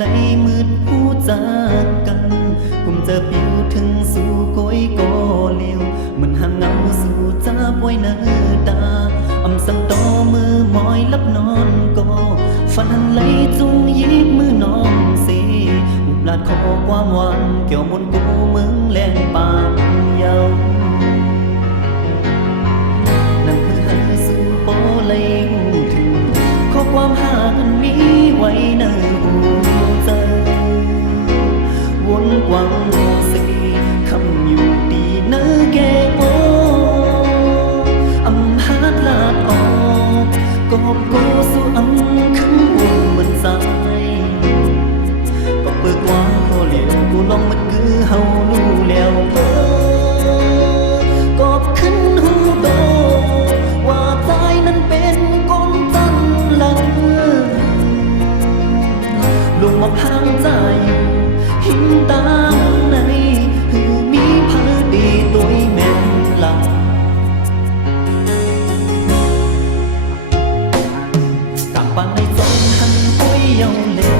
ไหลมืดหูจากกันกุมเจอผิวถึงสู่ก้อยกอเลียวเหมือนห่างเงาสู่จ้าป่วยเนื้อตาอำสังต่อมือมอยลับนอนก็ฝันหันไหลจุงยิบมือน้องเสีอุบลาดขอความหวานเกี่ยวมนกูมึงแรงปากเยานั่งเพื่อหาสู่โปเลยหูถึงขอความหากันมีไว้ในหูใจวนกวังสีคำอยู่ดีเนื้อแก่โออำหาดลาดออกกอบโกสู่อำขึ้นวนเหมือนสายก็เปิดกว้างพอเหลียวกูลองมันคือเฮารู้แล้วกอบขึ้นหูโตว่าใจนั้นเป็นก้นจันหลังลงมาพังใจหินตามในหือมีพาดีตัวแม่นหลักกลับบ้านในจนหันก้อยเยาเล่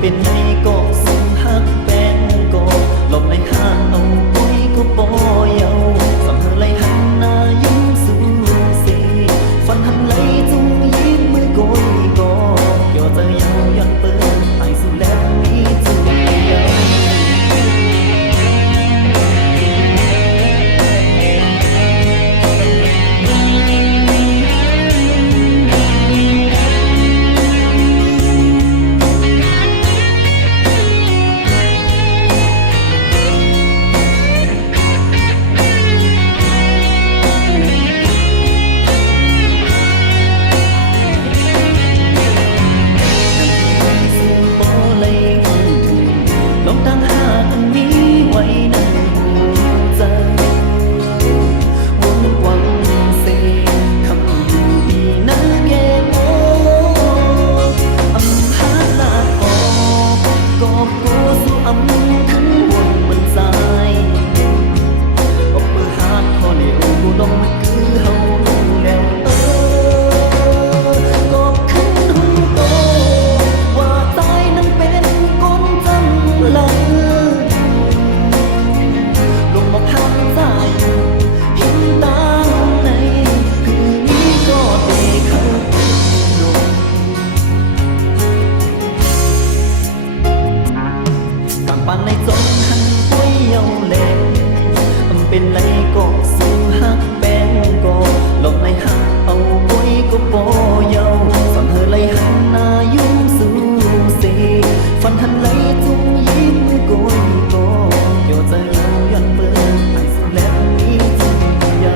เป็นในก็สุ่มหักแป้งก็หลบในห้างเอาก้อยก็ปอเยาสัมเพอไหลหันหน้ายิ้มสู่สีฟันหันไหลจุงยิ้มมือก้อยก็เกี่ยวจะเยายันเปิดไอสู่แลบมีจุงเยาเป็นไรก็สู่หักแป้งก็หลบในหักเอาไว้ก็ปอเยาสัมเพอไหลหันหน้ายุ่งสู่เสฟันหันไหลจุงยิ้มมือโกยก็เกี่ยวจะเยายันเปิดไอสุดแล้วมีจุงเยา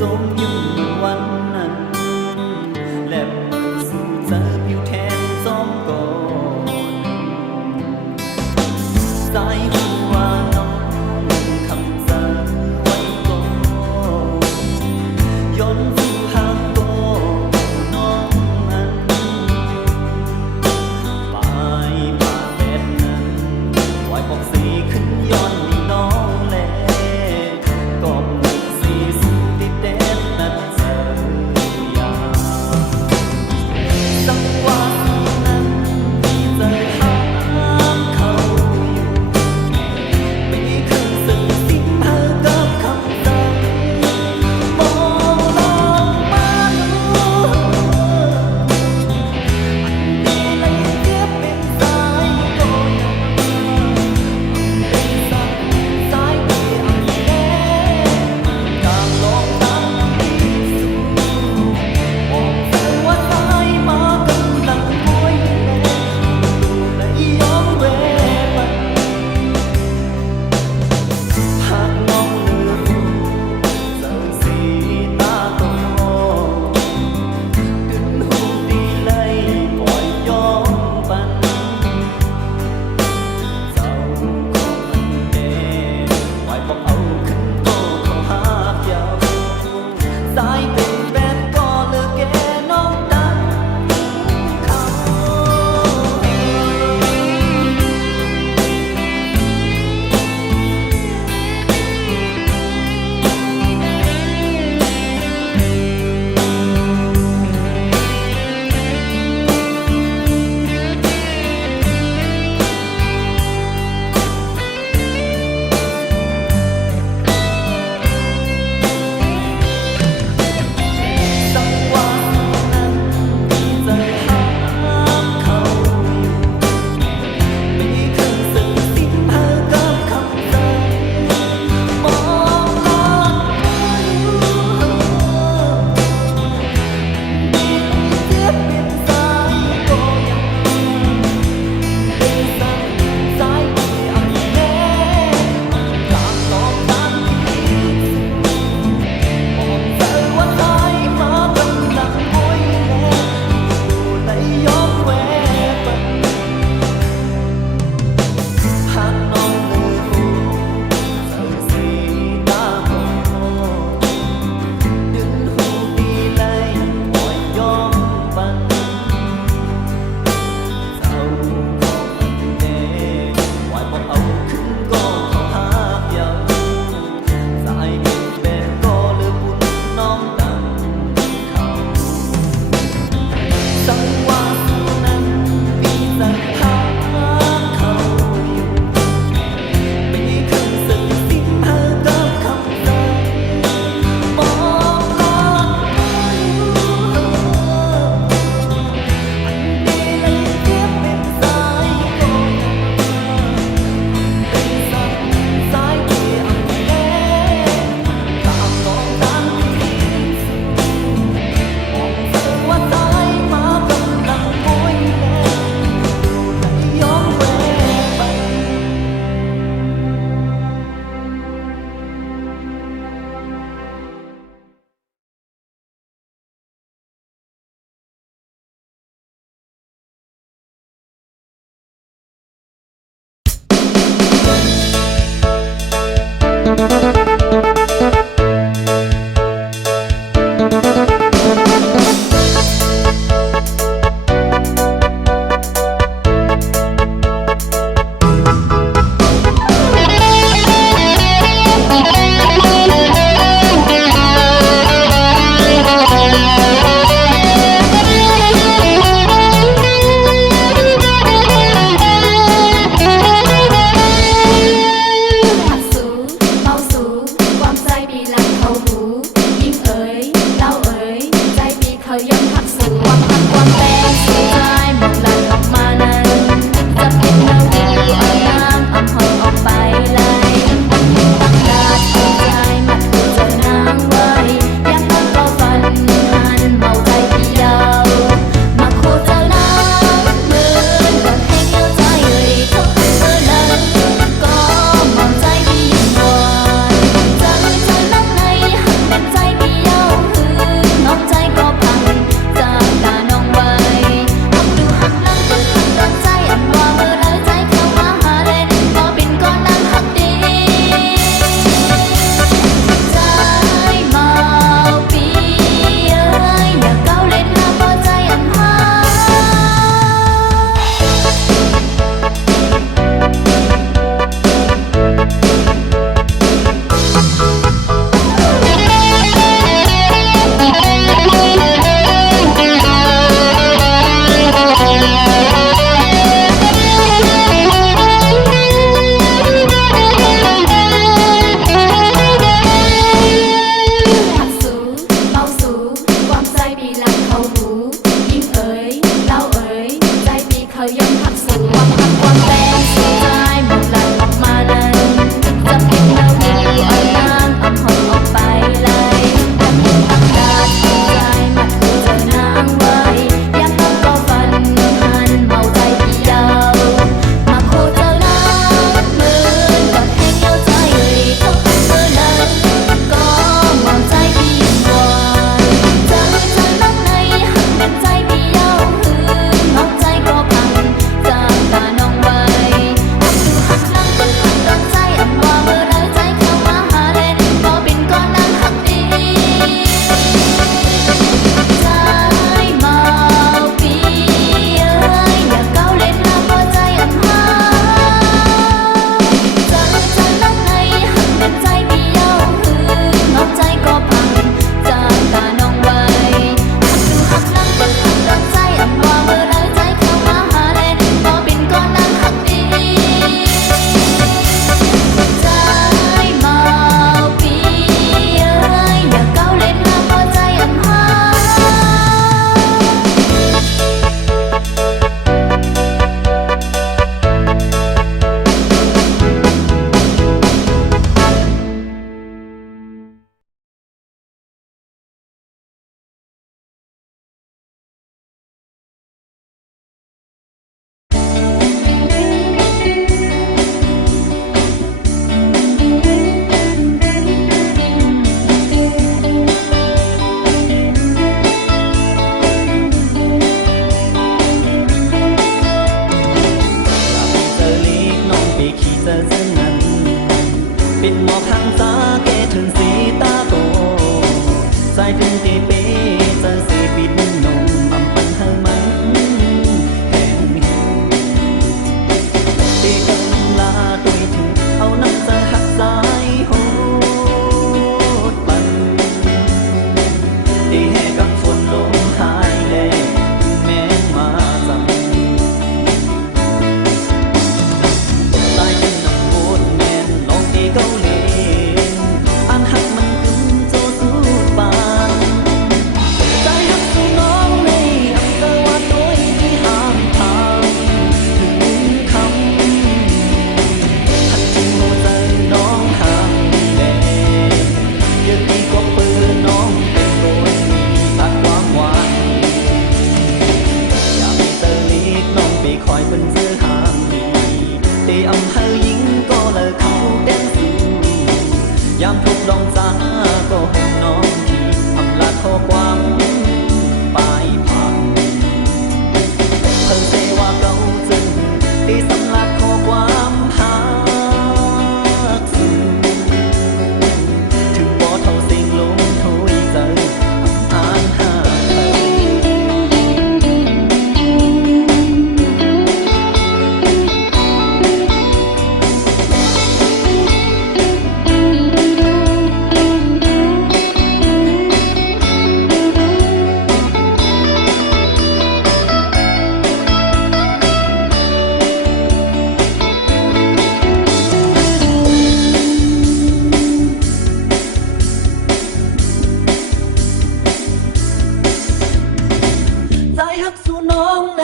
จมยุ่งวันนั้น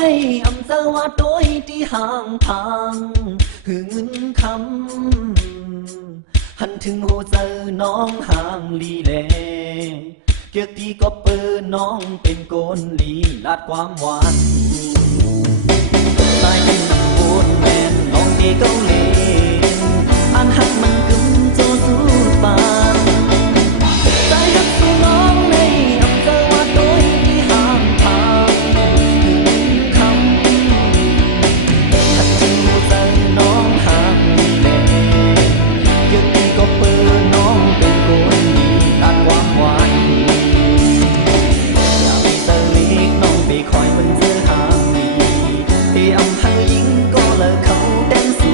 ในอำเภอว่าโดยที่ห่างทางหือเงินคำหันถึงหัวใจน้องห่างลีแลเกียรติก็เปิดน้องเป็นโกนลีลาดความหวานตายเป็นน้ำโกนแมนน้องที่เกาเลนอันหักมันกึ่มโจสู้ปานใจหักสู่น้องในอำเภอว่าโดยที่ห่างทางถึงคำหันถึงหัวใจน้องห่างลีแลเกียรติก็เปิดน้องเป็นโกนลีลาดความหวานคอยมันเจอหางดีที่อำเภอยิงก็เลิกเขาแดนสู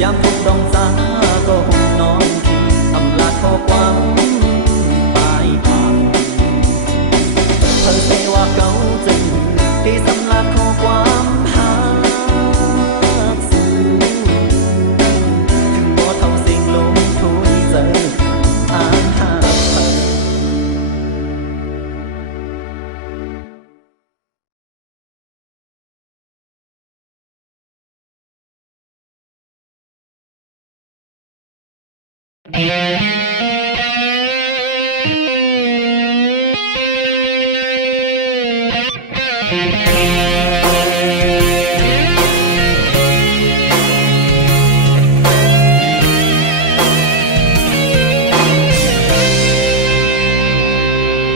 ยามพบดองสาก็หุ่นน้องขี่อำลาข้อความปลายทางเพิ่งเสว่าเก่าจึงที่สำลักข้อความหาสูถึงบ่เท่าสิ่งลงทุนเจออ่านหา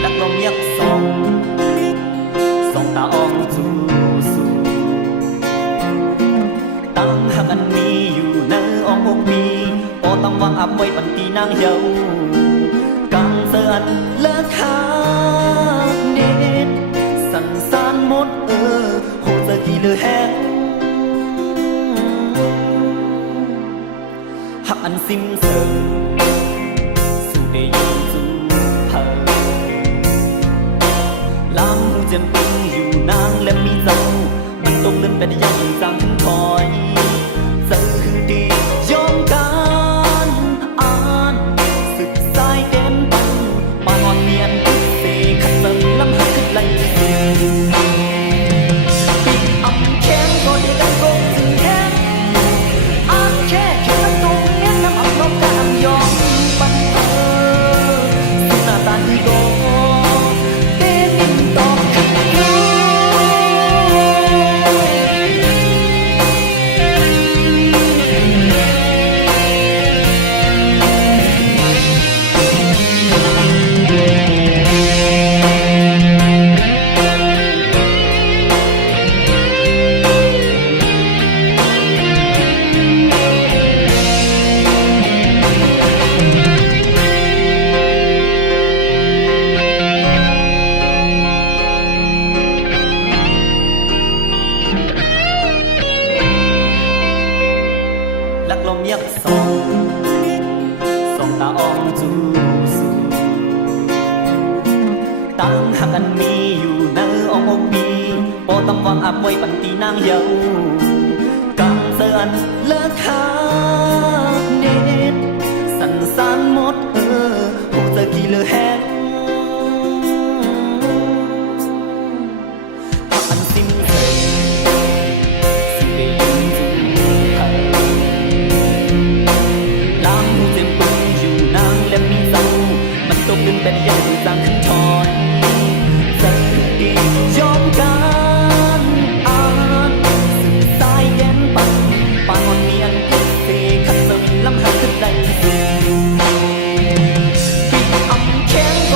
ลักลมยักส่องตาอองจูสูตั้งหักอันมีอยู่ในอ้อมอกมีโอตำวังอับไว้ปันตีนางเยากังเสือนเลิกหาเน็ตสันสานหมดโหจะกี่เลือแห้งหักอันซิมเสิร์สู่ได้ยินสู่เธอลำหูเจมปิงอยู่นางและมีเจ้ามันตกเล่นแต่ยังจังถึงคอยเจอคือดียอมกันอ่านสึกสายเด่นปันปานอ่อนเมียนเสขัดเติมลำหักขึ้นไหลปิดอับแข็งก็ได้กันโกงถึงแข็งอ่านแค่มันตรงเงี้ยน้ำอับนกกามยอมปันสุดหน้าตาที่โกเต้นนิ่มตอบขัดลักลมยักส่องตาอองจูสูตั้งหักอันมีอยู่ในอ้อมอกมีโปตำวังอับไว้ปันตีนางเยากังเสือนเลิกหาเน็ตสันสานหมดหูจะกี่เลือแห้งหักอันสิ้นเธอสู่ได้ยินสู่เธอลำหูเจ็มปึงอยู่นางและมีเจ้ามันตกเล่นแต่ยังจังขึ้นถอยจะดียอมกันอ่านสึกสายแดนปันปานอ่อนเมียนกุศเสขัดเติมลำหักขึ้นได้ปิดอับแข็งก็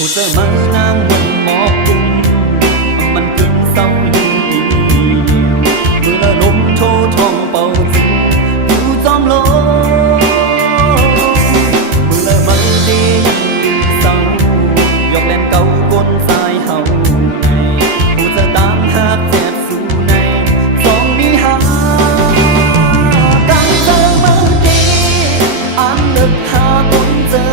ผู้เจอมานางมันหมอกกุ่มมันกึ่งเศร้าลืมอีเมื่อละลมโททองเป่าจิงอยู่จอมโลเมื่อละมันดียังอยู่เศร้ายกแหลมเก่าก้นสายเฮาในผู้เจอตามหาเจ็บสู่ในสองมีหาการเจอเมื่อดีอันเลิกหาบนเจอ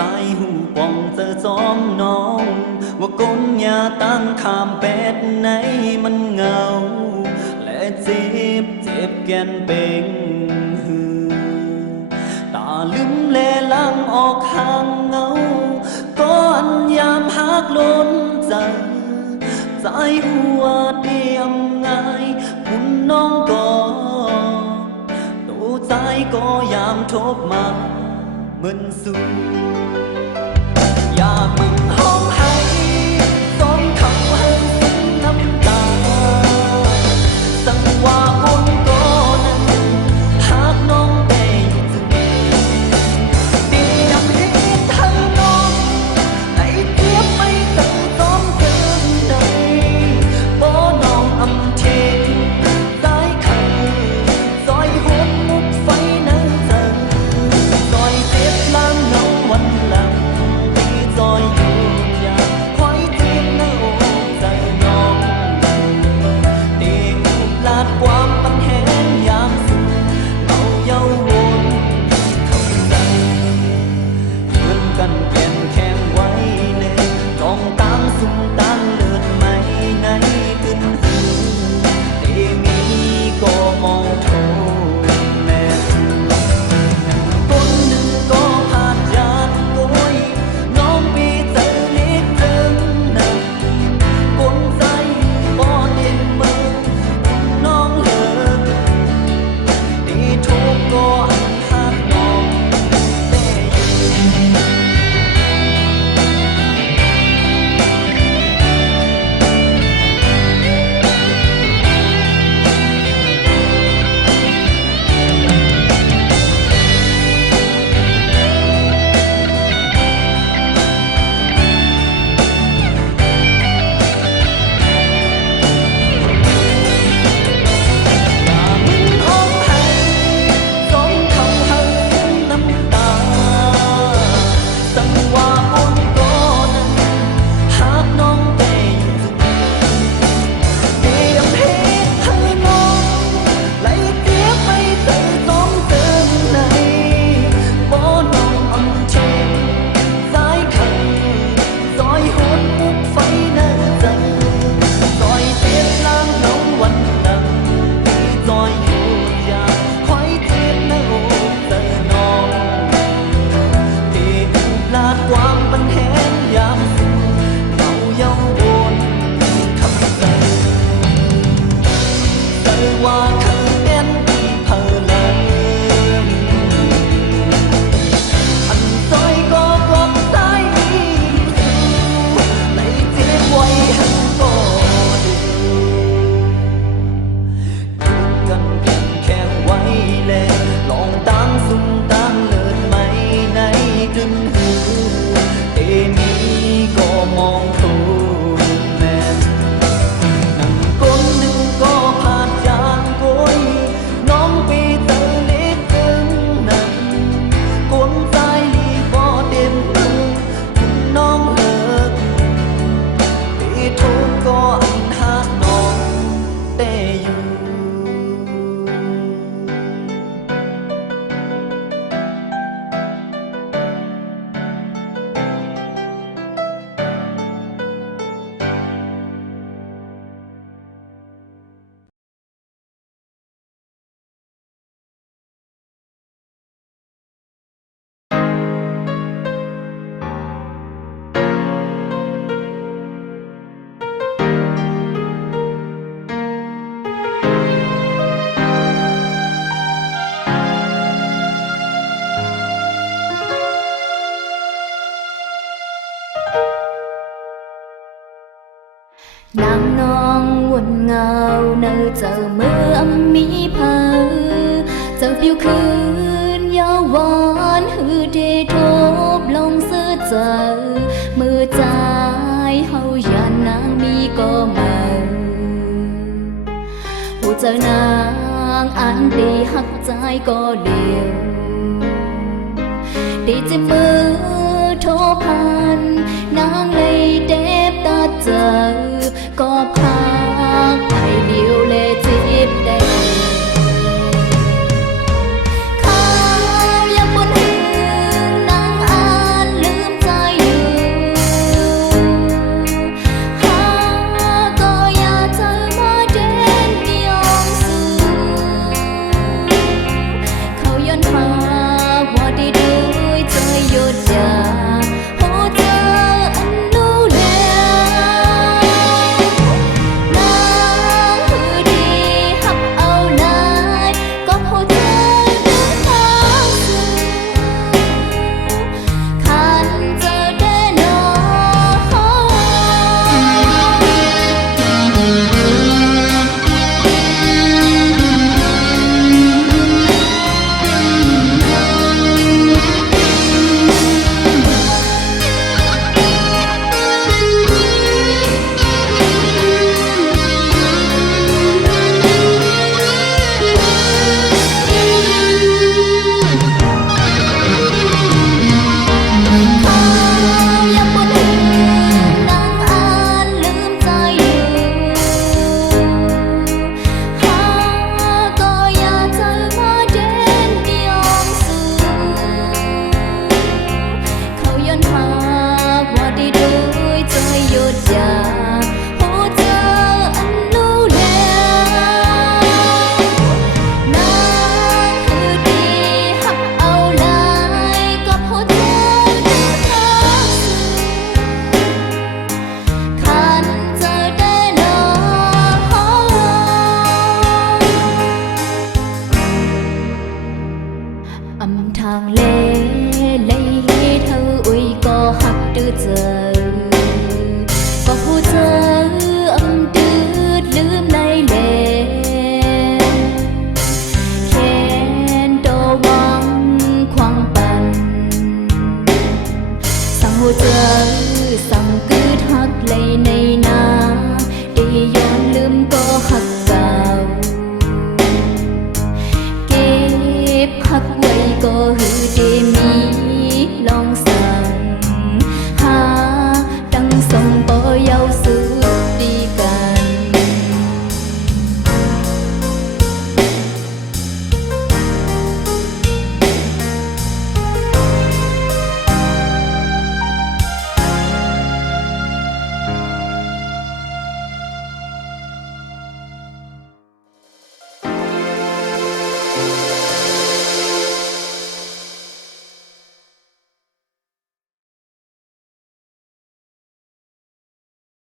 สายหูป่องเจอจอมน้องว่าก้นยาตั้งขามเป็ดในมันเงาและเจ็บแก่นเป่งหือตาลืมแลลังออกห่างเงาก้อนยามหักล้นใจสายหัวเตรียมง่ายคุณน้องก็ตัวใจก็ยามทบมาเหมือนสูอย่ามึงห้องให้ซ้อมเขาให้ซึ้งน้ำตาสังว่าคนก็นั้นหากน้องได้จึงเตรียมให้ทั้งน้องให้เทียบไม่ตั้งซ้อมเกินใดบ่น้องอำเทนสายขังซอยหดมุกไฟนั้นเจอซอยเจ็บล้างน้องวันหลังซอยอยู่ อยอยู่อยากคอยเจ็บนะโอ้เจอน้องที่พลาดความปันแหงยามสุขเมาเย้าบนคำเตือนเจอว่าเคยเป็นที่เพอเลย nàng non quần ngào nơi chờ mưa âm mỹ phờ chờ phiêu khứ gió vón hư đê thốp lòng sơ chờ mưa trái hầu dàn nàng mi có mờ hồ chờ nàng ăn đi hắc trái có điều đi trên mưa thố pan nàng lấy đẹp ta chờ có phá ai điều